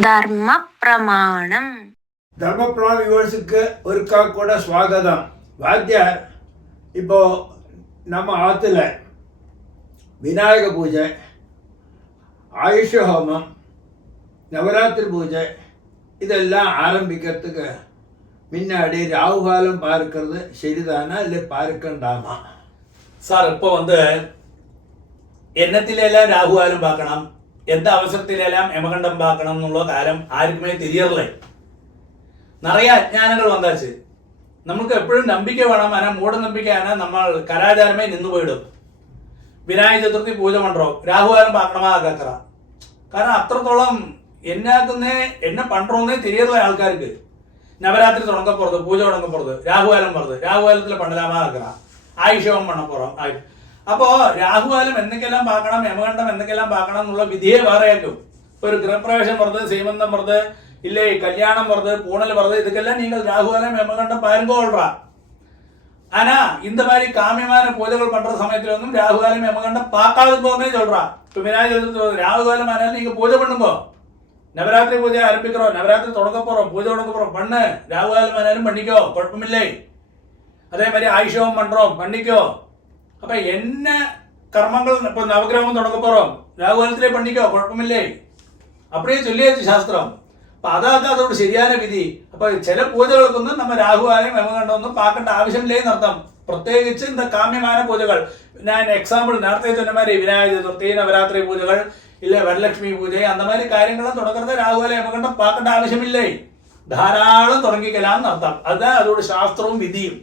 ധർമ്മ പ്രമാണം. ധർമ്മപ്രമാണ വ്യൂവേഴ്സുக்கு ஒருக்கா கூட ஸ்வாகதம். வாத்தியார் இப்போ நம்ம ஆற்றுல விநாயக பூஜை, ஆயுஷ ஹோமம், நவராத்திரி பூஜை இதெல்லாம் ஆரம்பிக்கிறதுக்கு முன்னாடி ராகுகாலம் பார்க்கறது சரிதானா இல்லை பார்க்கண்டாமா? സാർ ഇപ്പോൾ എണ്ണത്തിലെല്ലാം രാഹുകാലം പാക്കണം, എന്ത് അവസരത്തിലെല്ലാം യമകണ്ഠം പാക്കണം എന്നുള്ള കാലം ആർക്കുമേ തിരിയറില്ലേ. നിറയെ അജ്ഞാനങ്ങൾ വന്നാച്ച് നമുക്ക് എപ്പോഴും നമ്പിക്ക വേണം. അന മൂഢനമ്പിക്കയാണ് നമ്മൾ കലാചാരമേ നിന്ന് പോയിടും. വിനായക ചതുർത്ഥി പൂജ പണ്ടോ രാഹുകാലം പാക്കണമാ കേക്കറ. കാരണം അത്രത്തോളം എന്നാക്കുന്നേ എന്നെ പണ്ടോന്നേ തിരിയറില്ല ആൾക്കാർക്ക്. നവരാത്രി തുടങ്ങപ്പുറത്ത് പൂജ തുടങ്ങപ്പുറത്ത് രാഹുകാലം പുറത്ത് രാഹുകാലത്തിൽ പണ്ടലാമാ കേക്കറ, ആയുഷവും പണപ്പുറം ആയി. അപ്പോ രാഹുകാലം എന്തൊക്കെല്ലാം പാക്കണം, യമകണ്ഠം എന്തൊക്കെല്ലാം പാക്കണം എന്നുള്ള വിധിയെ വേറെയാക്കും. ഇപ്പൊ ഒരു ഗൃഹപ്രവേശം പുറത്ത്, സീമന്തം പുറത്ത്, ഇല്ലേ കല്യാണം പുറത്ത്, പൂണൽ പുറത്ത്, ഇതൊക്കെല്ലാം നിങ്ങൾ രാഹുകാലം യമകണ്ഠം പാരുമ്പോൾറാ. ஆனா இந்த மாதிரி காமியமான பூஜைகள் பண்ற சமயத்துல ராகுகாலம் யமகண்டம் பார்க்காது போமே சொல்றா. இப்ப விநாயகர் சதுர்த்தி ராகுகாலம் ஆனாலும் நீங்க பூஜை பண்ணுங்க. நவராத்திரி பூஜை ஆரம்பிக்கிறோம், நவராத்திரி தொடங்க போறோம், பூஜை தொடங்க போறோம், பண்ணு. ராகுகாலம் ஆனாலும் பண்ணிக்கோ, குழப்பமில்லை. அதே மாதிரி ஆயுஷம் பண்றோம், பண்ணிக்கோ. அப்ப என்ன கர்மங்கள் இப்போ நவகிரகம் தொடங்க போறோம், രാഹുകാലത്തിലേ பண்ணிக்கோ, കുഴപ്പമില്ലേ. அப்படியே சொல்லியாச்சு சாஸ்திரம். അപ്പൊ അതാണ് അതോട് ശരിയായ വിധി. അപ്പൊ ചില പൂജകൾക്കൊന്നും നമ്മ രാഹുകാലം യമകണ്ഠമൊന്നും പാക്കേണ്ട ആവശ്യമില്ലേ എന്നർത്ഥം. പ്രത്യേകിച്ച് இந்த കാമ്യമായ പൂജകൾ. ഞാൻ എക്സാമ്പിൾ നേരത്തെ சொன்னമാതിരി വിനായക ചതുർത്ഥി, നവരാത്രി പൂജകൾ, ഇല്ല വരലക്ഷ്മി പൂജ, அந்த மாதிரி കാര്യങ്ങളും തുടങ്ങുന്നത് രാഹുകാലം യമകണ്ഠം പാക്കേണ്ട ആവശ്യമില്ലേ. ധാരാളം തുടങ്ങിക്കലാന്ന് അർത്ഥം. അതാ അതോട് ശാസ്ത്രവും വിധിയും.